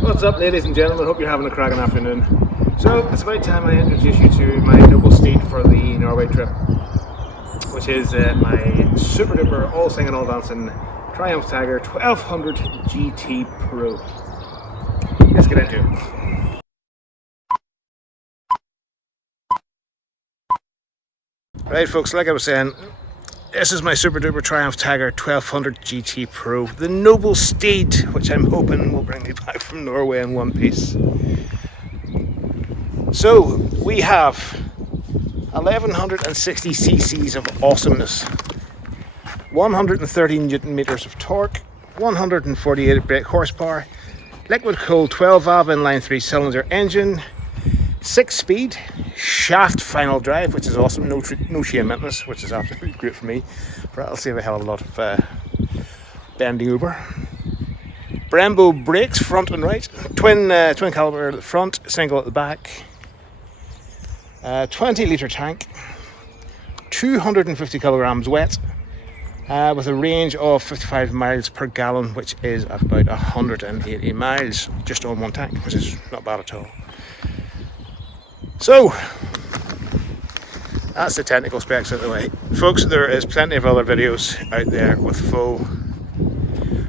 What's up, ladies and gentlemen? Hope you're having a cracking afternoon. So it's about time I introduce you to my noble steed for the Norway trip, which is my super duper all singing all dancing Triumph Tiger 1200 GT Pro. Let's get into it. Right folks, like I was saying, this is my super duper Triumph Tiger 1200 GT Pro, the noble steed, which I'm hoping will bring me back from Norway in one piece. So we have 1160 cc's of awesomeness, 130 newton meters of torque, 148 brake horsepower, liquid cooled 12 valve inline 3 cylinder engine, 6-speed shaft final drive, which is awesome. No chain maintenance, which is absolutely great for me. That'll save a hell of a lot of bending over. Brembo brakes, front and right. Twin caliper at the front, single at the back. 20 litre tank, 250 kilograms wet, with a range of 55 miles per gallon, which is about 180 miles just on one tank, which is not bad at all. So that's the technical specs out of the way. Folks, there is plenty of other videos out there with full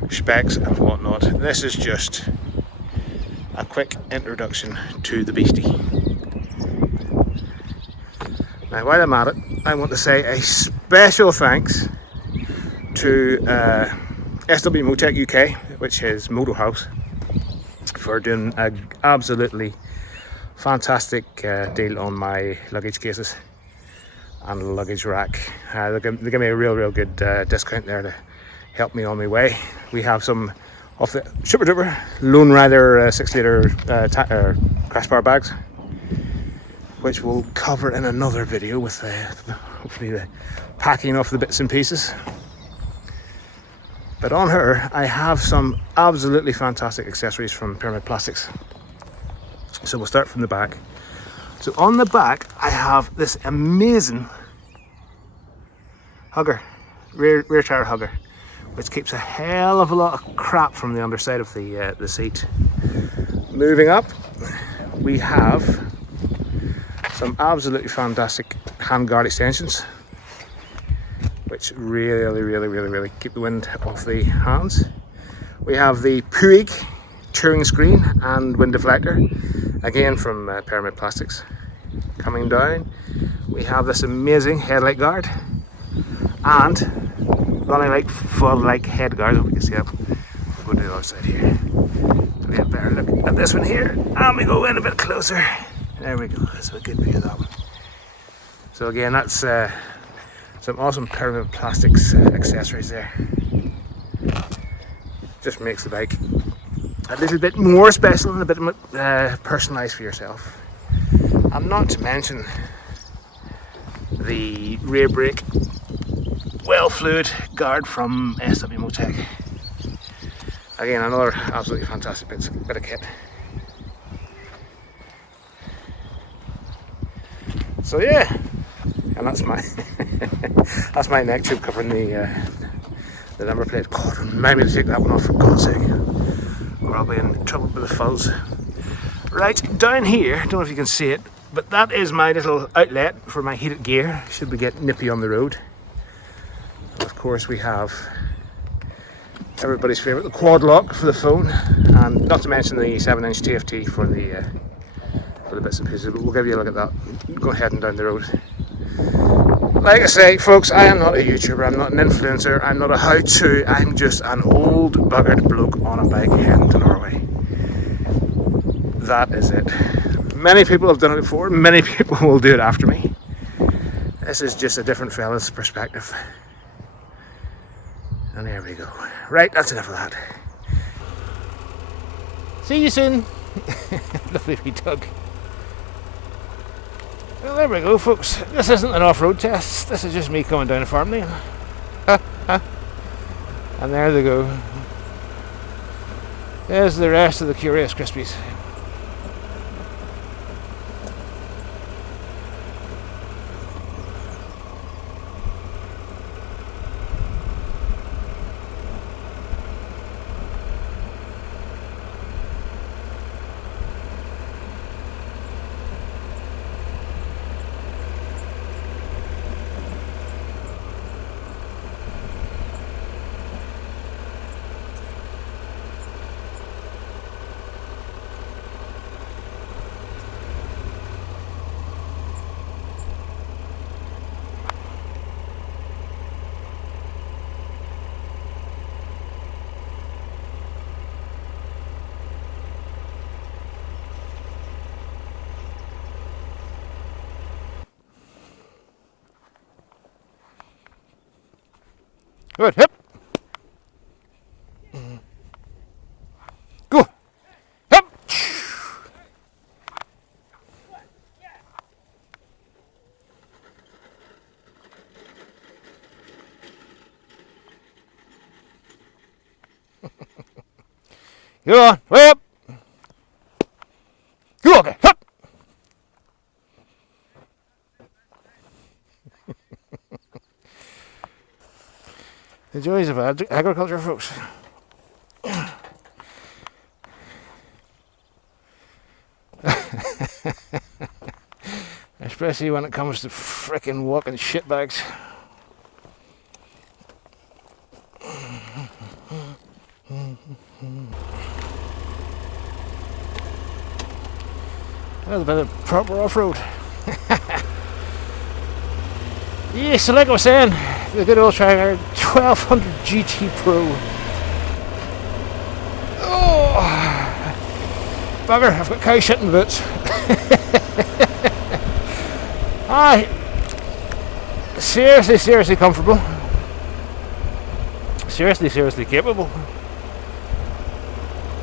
specs and whatnot. This is just a quick introduction to the beastie. Now while I'm at it, I want to say a special thanks to SW Motech UK, which is Moto House, for doing an absolutely fantastic deal on my luggage cases and luggage rack. They give me a real good discount there to help me on my way. We have some of the super duper Lone Rider 6 litre crash bar bags, which we'll cover in another video with hopefully the packing of the bits and pieces. But on her, I have some absolutely fantastic accessories from Pyramid Plastics. So we'll start from the back. So on the back, I have this amazing hugger, rear tire hugger, which keeps a hell of a lot of crap from the underside of the seat. Moving up, we have some absolutely fantastic handguard extensions, which really keep the wind off the hands. We have the Puig touring screen and wind deflector, again from Pyramid Plastics. Coming down, we have this amazing headlight guard and running full head guard. Hope you can see it. We'll go to the other side here. So we have a better look at this one here, and we go in a bit closer. There we go. That's a good view of that one. So again, that's some awesome Pyramid Plastics accessories there. Just makes the bike a little bit more special and a bit personalised for yourself. And not to mention the rear brake well fluid guard from SW Motech. Again, another absolutely fantastic bit of kit. So yeah, and that's my that's my neck tube covering the number plate. God, remind me to take that one off for God's sake, or I'll be in trouble with the fuzz. Right, down here, don't know if you can see it, but that is my little outlet for my heated gear, should we get nippy on the road. And of course we have everybody's favourite, the quad lock for the phone, and not to mention the 7-inch TFT for the bits and pieces, but we'll give you a look at that going heading down the road. Like I say, folks, I am not a YouTuber, I'm not an influencer, I'm not a how-to, I'm just an old buggered bloke on a bike heading to Norway. That is it. Many people have done it before, many people will do it after me. This is just a different fella's perspective. And there we go. Right, that's enough of that. See you soon. Lovely wee dog. Well, there we go, folks. This isn't an off-road test. This is just me coming down a farm lane. And there they go. There's the rest of the Curious Crispies. Good, hip. Go. Hip. Go on, way up. Go, okay, hip. The joys of agriculture, folks. Especially when it comes to frickin' walking shitbags. That's a bit of proper off-road. Yeah, so like I was saying, the good old Thyroid 1200 GT Pro. Oh, bugger, I've got cow shit in the boots. Aye, seriously comfortable. Seriously capable.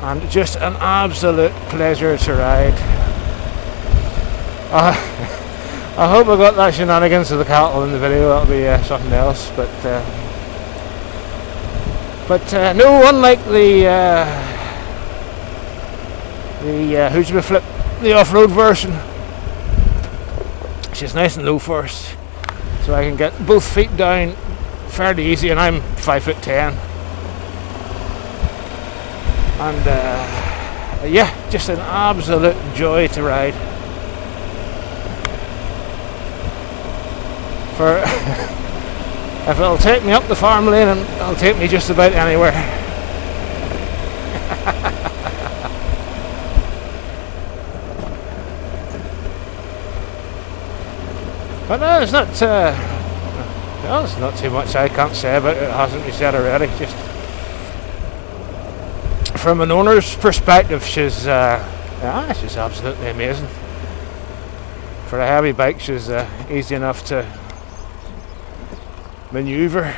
And just an absolute pleasure to ride. I hope I got that shenanigans of the cattle in the video. That'll be something else. But no, unlike the Hoojma Flip, the off-road version, she's nice and low first, so I can get both feet down fairly easy. And I'm 5'10", and yeah, just an absolute joy to ride. For if it'll take me up the farm lane, and it'll take me just about anywhere. But no, it's not. Well, there's not too much I can't say about it. It hasn't been said already. Just from an owner's perspective, she's absolutely amazing. For a heavy bike, she's easy enough to maneuver.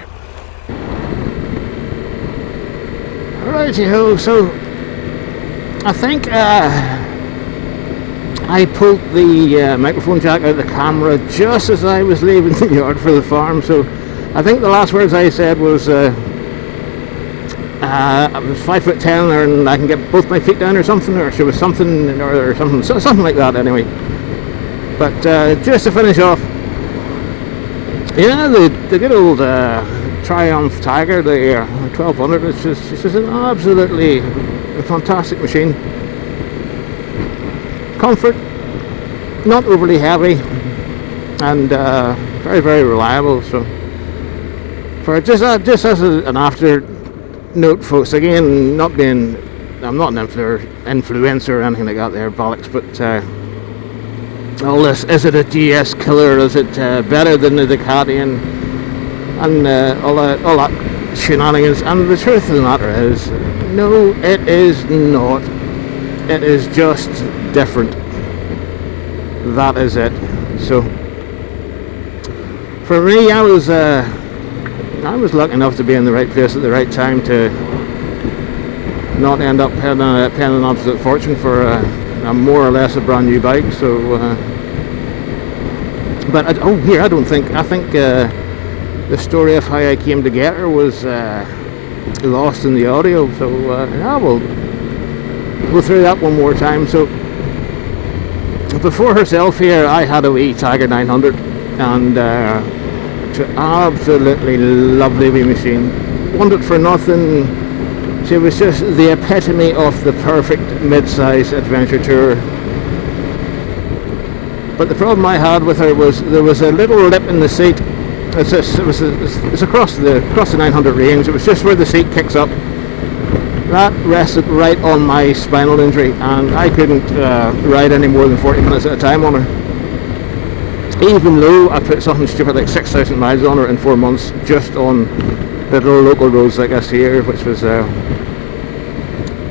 Righty-ho, so I think I pulled the microphone jack out of the camera just as I was leaving the yard for the farm, so I think the last words I said was I was 5'10" and I can get both my feet down or something, or she was something or something like that anyway. But just to finish off, yeah, the good old Triumph Tiger, the 1200, it's just an absolutely fantastic machine. Comfort, not overly heavy, and very reliable. So for just as an after note, folks, again, I'm not an influencer or anything like that there, bollocks, but all this, is it a GS killer, is it better than the Ducati, and all that shenanigans? And the truth of the matter is, no, it is not. It is just different. That is it. So for me, I was lucky enough to be in the right place at the right time to not end up paying an absolute fortune for a more or less a brand new bike. So but I think the story of how I came to get her was lost in the audio, so yeah, we'll go through that one more time. So before herself here, I had a wee Tiger 900, and absolutely lovely wee machine. Wanted for nothing. She was just the epitome of the perfect mid-size adventure tourer. But the problem I had with her was there was a little lip in the seat. It's across the 900 range. It was just where the seat kicks up. That rested right on my spinal injury, and I couldn't ride any more than 40 minutes at a time on her. Even though I put something stupid like 6,000 miles on her in 4 months, just on little local roads like this here, which was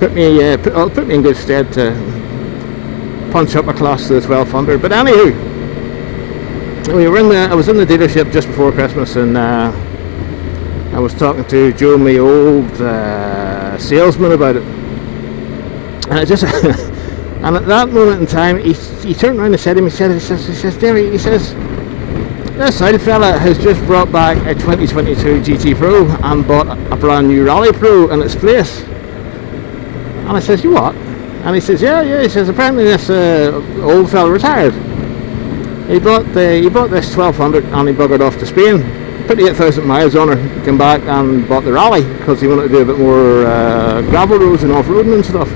put me in good stead to punch up a class to the 1200. But anywho, I was in the dealership just before Christmas, and I was talking to Joe, my old salesman, about it, and I just and at that moment in time, he turned around and said to me, he says, Davey, he says, this old fella has just brought back a 2022 GT Pro and bought a brand new Rally Pro in its place. And I says, you what? And he says, yeah, he says, apparently this old fella retired. He bought this 1200 and he buggered off to Spain, put 8,000 miles on her, came back and bought the Rally because he wanted to do a bit more gravel roads and off-roading and stuff.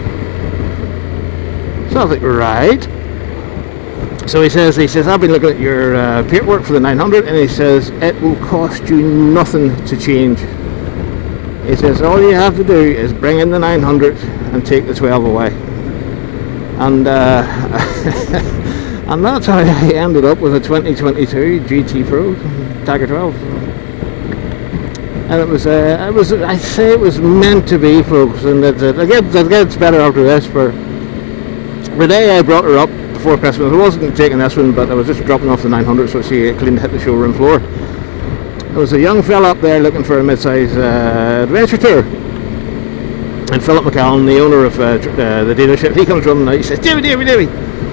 So I was like, right. So he says, I've been looking at your paperwork for the 900, and he says, it will cost you nothing to change. He says, all you have to do is bring in the 900 and take the 12 away. And and that's how I ended up with a 2022 GT Pro Tiger 12. And it was I'd say it was meant to be, folks, and it gets better after this. For the day I brought her up before Christmas, I wasn't taking this one, but I was just dropping off the 900 so she clean hit the showroom floor. There was a young fella up there looking for a mid-size adventure tour, and Philip McCallan, the owner of the dealership, he comes running out. He says, Davey,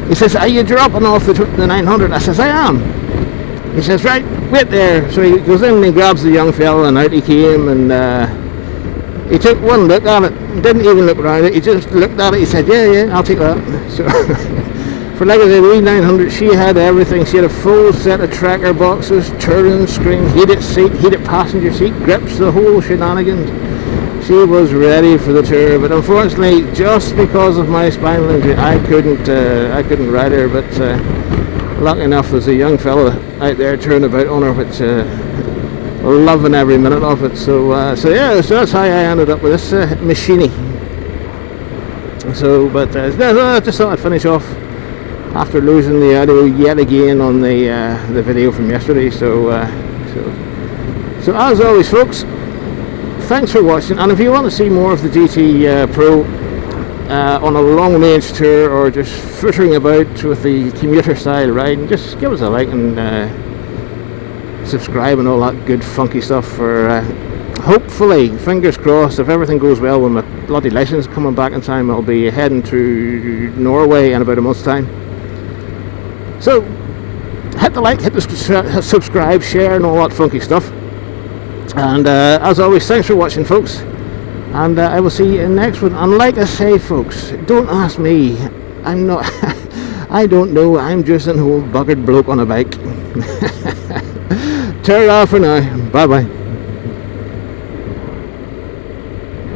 he says, are you dropping off the 900? I says, I am. He says, right, wait there. So he goes in and he grabs the young fella, and out he came, and he took one look at it, didn't even look around it, he just looked at it. He said, yeah, I'll take that. So for like I said, the 900, she had everything. She had a full set of tracker boxes, touring screen, heated seat, heated passenger seat, grips, the whole shenanigans. She was ready for the tour, but unfortunately, just because of my spinal injury, I couldn't ride her. But lucky enough, there's a young fella out there touring about on her, which loving every minute of it. So that's how I ended up with this machine. So, but I just thought I'd finish off after losing the audio yet again on the video from yesterday. So as always, folks, thanks for watching, and if you want to see more of the GT Pro on a long range tour, or just footering about with the commuter style riding, just give us a like and subscribe and all that good funky stuff. For hopefully, fingers crossed, if everything goes well with my bloody license coming back in time, I'll be heading to Norway in about a month's time. So hit the like, hit the subscribe, share and all that funky stuff. And as always, thanks for watching, folks, and I will see you in the next one. And like I say, folks, don't ask me, I'm not I don't know, I'm just an old buggered bloke on a bike. Ta-ra for now, bye bye.